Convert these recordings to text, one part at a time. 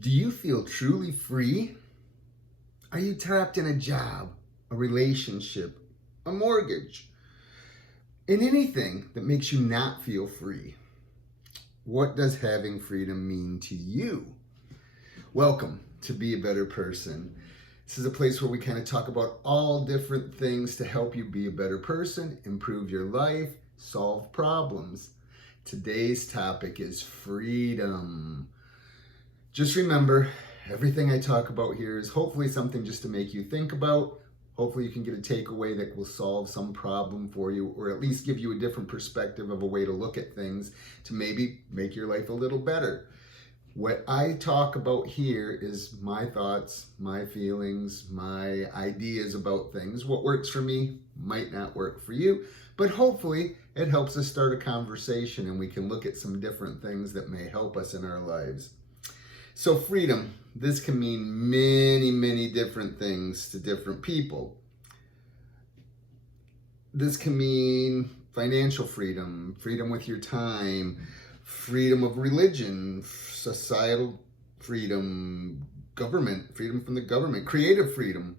Do you feel truly free? Are you trapped in a job, a relationship, a mortgage, in anything that makes you not feel free? What does having freedom mean to you? Welcome to Be a Better Person. This is a place where we kind of talk about all different things to help you be a better person, improve your life, solve problems. Today's topic is freedom. Just remember, everything I talk about here is hopefully something just to make you think about. Hopefully you can get a takeaway that will solve some problem for you, or at least give you a different perspective of a way to look at things to maybe make your life a little better. What I talk about here is my thoughts, my feelings, my ideas about things. What works for me might not work for you, but hopefully it helps us start a conversation and we can look at some different things that may help us in our lives. So freedom, this can mean many, many different things to different people. This can mean financial freedom, freedom with your time, freedom of religion, societal freedom, government, freedom from the government, creative freedom.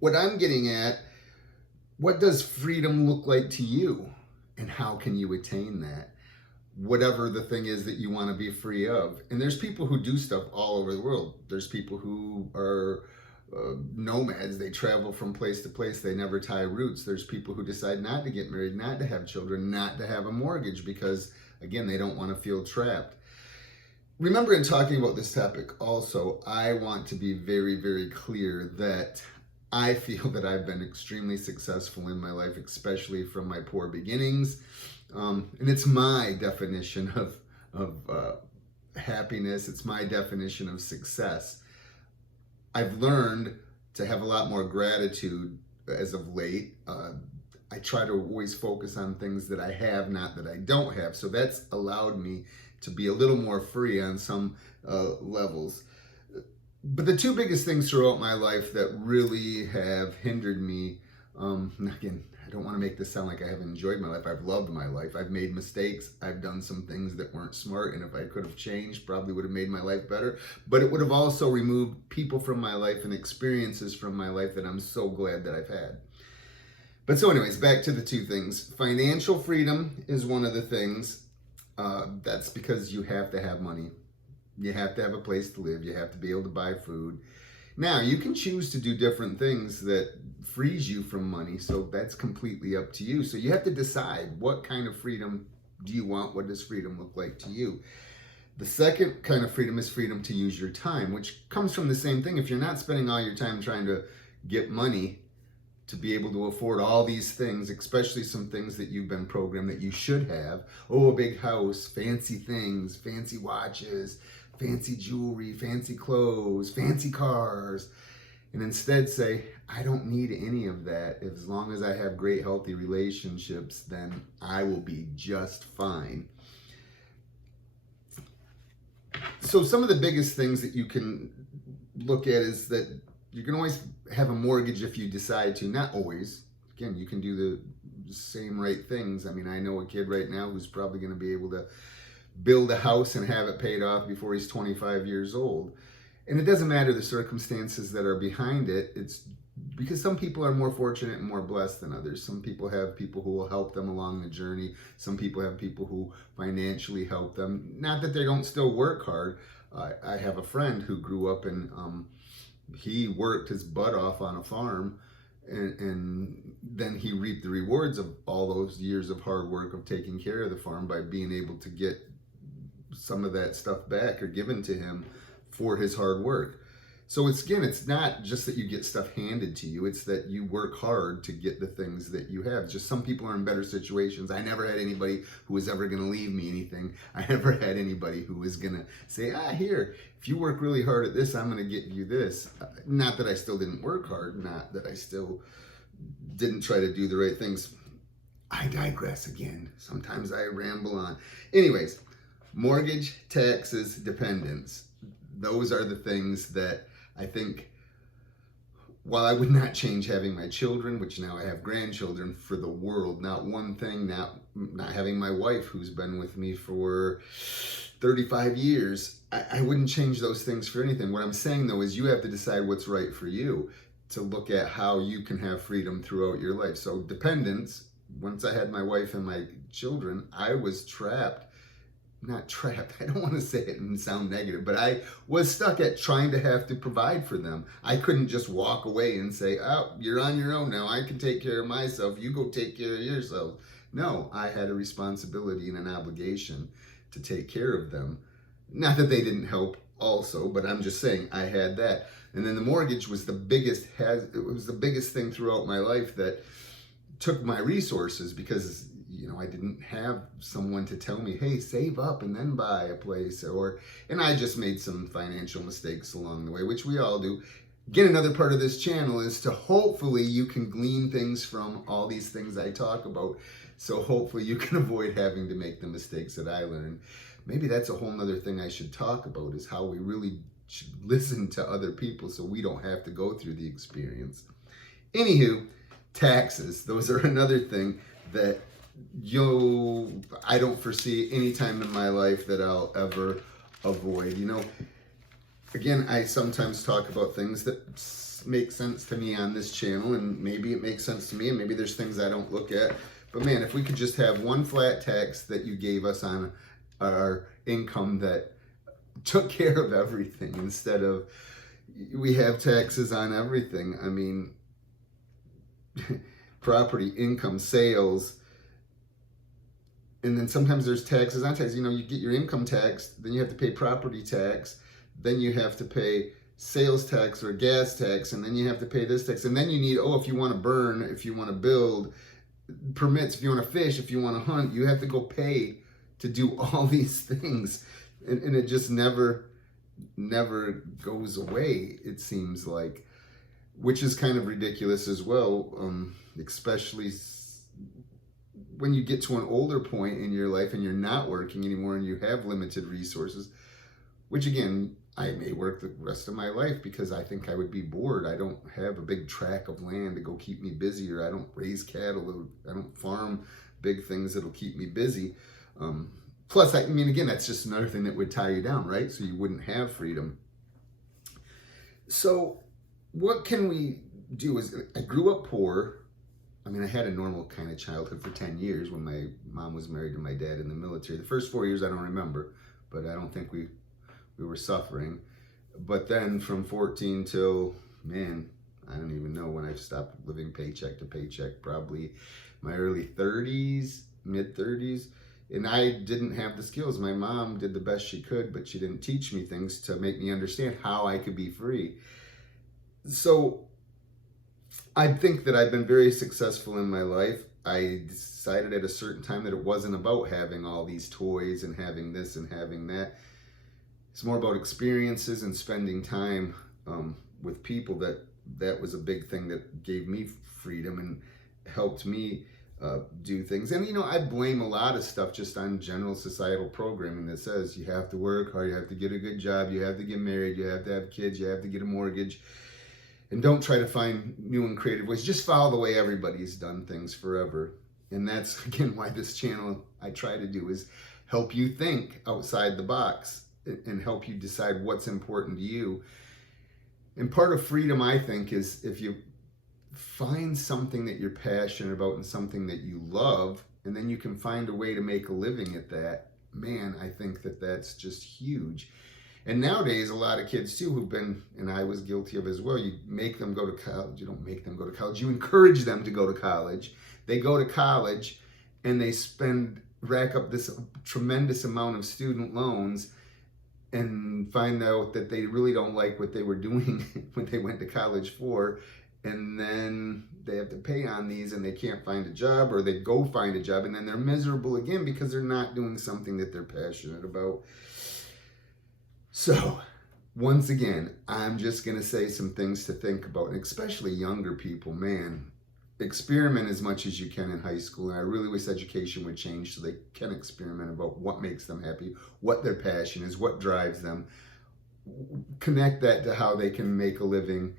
What I'm getting at, what does freedom look like to you? And how can you attain that? Whatever the thing is that you want to be free of. And there's people who do stuff all over the world. There's people who are nomads. They travel from place to place. They never tie roots. There's people who decide not to get married, not to have children, not to have a mortgage because, again, they don't want to feel trapped. Remember, in talking about this topic also, I want to be very, very clear that I feel that I've been extremely successful in my life, especially from my poor beginnings. And it's my definition of happiness. It's my definition of success. I've learned to have a lot more gratitude as of late. I try to always focus on things that I have, not that I don't have. So that's allowed me to be a little more free on some levels. But the two biggest things throughout my life that really have hindered me, again, I don't want to make this sound like I haven't enjoyed my life. I've loved my life. I've made mistakes. I've done some things that weren't smart. And if I could have changed, probably would have made my life better. But it would have also removed people from my life and experiences from my life that I'm so glad that I've had. But so anyways, back to the two things. Financial freedom is one of the things. That's because you have to have money. You have to have a place to live. You have to be able to buy food. Now, you can choose to do different things that frees you from money, so that's completely up to you. So you have to decide, what kind of freedom do you want? What does freedom look like to you? The second kind of freedom is freedom to use your time, which comes from the same thing. If you're not spending all your time trying to get money to be able to afford all these things, especially some things that you've been programmed that you should have. Oh, a big house, fancy things, fancy watches, fancy jewelry, fancy clothes, fancy cars, and instead say, I don't need any of that. As long as I have great, healthy relationships, then I will be just fine. So some of the biggest things that you can look at is that you can always have a mortgage if you decide to. Not always. Again, you can do the same right things. I mean, I know a kid right now who's probably going to be able to build a house and have it paid off before he's 25 years old. And it doesn't matter the circumstances that are behind it. It's because some people are more fortunate and more blessed than others. Some people have people who will help them along the journey. Some people have people who financially help them. Not that they don't still work hard. I have a friend who grew up in, he worked his butt off on a farm, and then he reaped the rewards of all those years of hard work of taking care of the farm by being able to get some of that stuff back or given to him for his hard work. So it's not just that you get stuff handed to you, it's that you work hard to get the things that you have. Just some people are in better situations. I never had anybody who was ever going to leave me anything. I never had anybody who was going to say, here, if you work really hard at this, I'm going to get you this. Not that I still didn't work hard, not that I still didn't try to do the right things. I digress again. Sometimes I ramble on. Anyways, mortgage, taxes, dependents. Those are the things that I think, while I would not change having my children, which now I have grandchildren, for the world, not one thing, not having my wife who's been with me for 35 years, I wouldn't change those things for anything. What I'm saying though is you have to decide what's right for you to look at how you can have freedom throughout your life. So dependence, once I had my wife and my children, I was trapped. Not trapped, I don't want to say it and sound negative, but I was stuck at trying to have to provide for them. I couldn't just walk away and say, oh, you're on your own now. I can take care of myself. You go take care of yourself. No, I had a responsibility and an obligation to take care of them. Not that they didn't help also, but I'm just saying I had that. And then the mortgage was the biggest thing throughout my life that took my resources because, you know, I didn't have someone to tell me, hey, save up and then buy a place, and I just made some financial mistakes along the way, which we all do. Again, another part of this channel is to hopefully you can glean things from all these things I talk about. So hopefully you can avoid having to make the mistakes that I learned. Maybe that's a whole nother thing I should talk about, is how we really should listen to other people so we don't have to go through the experience. Anywho, taxes. Those are another thing that I don't foresee any time in my life that I'll ever avoid. You know, again, I sometimes talk about things that make sense to me on this channel, and maybe it makes sense to me, and maybe there's things I don't look at. But man, if we could just have one flat tax that you gave us on our income that took care of everything, instead of we have taxes on everything. I mean, property, income, sales, and then sometimes there's taxes on taxes. You know, you get your income tax, then you have to pay property tax, then you have to pay sales tax or gas tax, and then you have to pay this tax, and then you need, if you want to burn, if you want to build, permits, if you want to fish, if you want to hunt, you have to go pay to do all these things, and it just never goes away, it seems like, which is kind of ridiculous as well, especially when you get to an older point in your life and you're not working anymore and you have limited resources, which again, I may work the rest of my life because I think I would be bored. I don't have a big tract of land to go keep me busy, or I don't raise cattle, I don't farm big things that'll keep me busy. Plus, I mean, again, that's just another thing that would tie you down, right? So you wouldn't have freedom. So what can we do? Is I grew up poor. I mean, I had a normal kind of childhood for 10 years when my mom was married to my dad in the military. The first 4 years I don't remember, but I don't think we were suffering. But then from 14 till, man, I don't even know when I stopped living paycheck to paycheck, probably my early 30s, mid 30s. And I didn't have the skills. My mom did the best she could, but she didn't teach me things to make me understand how I could be free. So I think that I've been very successful in my life. I decided at a certain time that it wasn't about having all these toys and having this and having that. It's more about experiences and spending time with people. That was a big thing that gave me freedom and helped me do things. And, you know, I blame a lot of stuff just on general societal programming that says you have to work hard, you have to get a good job, you have to get married, you have to have kids, you have to get a mortgage. And don't try to find new and creative ways. Just follow the way everybody's done things forever. And that's, again, why this channel I try to do is help you think outside the box and help you decide what's important to you. And part of freedom, I think, is if you find something that you're passionate about and something that you love, and then you can find a way to make a living at that, man, I think that that's just huge. And nowadays, a lot of kids too who've been, and I was guilty of as well, you make them go to college. You don't make them go to college. You encourage them to go to college. They go to college and they rack up this tremendous amount of student loans and find out that they really don't like what they were doing when they went to college for. And then they have to pay on these and they can't find a job, or they go find a job and then they're miserable again because they're not doing something that they're passionate about. So, once again, I'm just going to say some things to think about, and especially younger people, man, experiment as much as you can in high school. And I really wish education would change so they can experiment about what makes them happy, what their passion is, what drives them. Connect that to how they can make a living.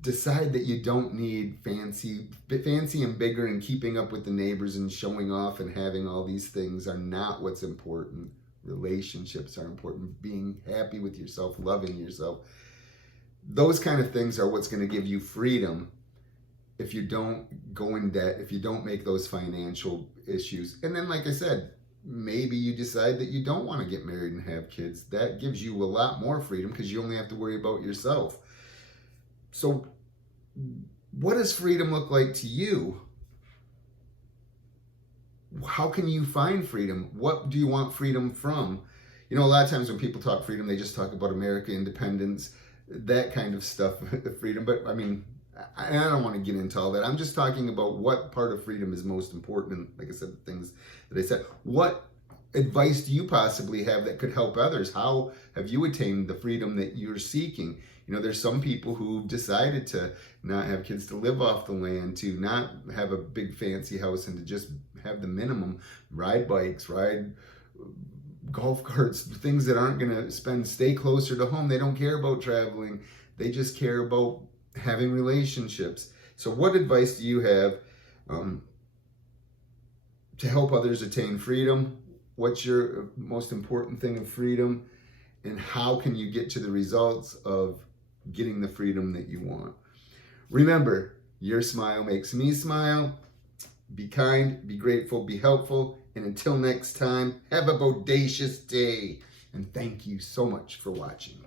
Decide that you don't need fancy and bigger, and keeping up with the neighbors and showing off and having all these things are not what's important. Relationships are important. Being happy with yourself, loving yourself. Those kind of things are what's going to give you freedom if you don't go in debt, if you don't make those financial issues. And then, like I said, maybe you decide that you don't want to get married and have kids. That gives you a lot more freedom because you only have to worry about yourself. So what does freedom look like to you? How can you find freedom? What do you want freedom from? You know, a lot of times when people talk freedom, they just talk about America, independence, that kind of stuff, freedom. But I mean, I don't want to get into all that. I'm just talking about what part of freedom is most important. Like I said, the things that I said. What advice do you possibly have that could help others? How have you attained the freedom that you're seeking? You know, there's some people who've decided to not have kids, to live off the land, to not have a big fancy house, and to just have the minimum, ride bikes, ride golf carts, things that aren't going to stay closer to home. They don't care about traveling. They just care about having relationships. So what advice do you have to help others attain freedom? What's your most important thing of freedom? And how can you get to the results of getting the freedom that you want? Remember, your smile makes me smile. Be kind, be grateful, be helpful. And until next time, have a bodacious day. And thank you so much for watching.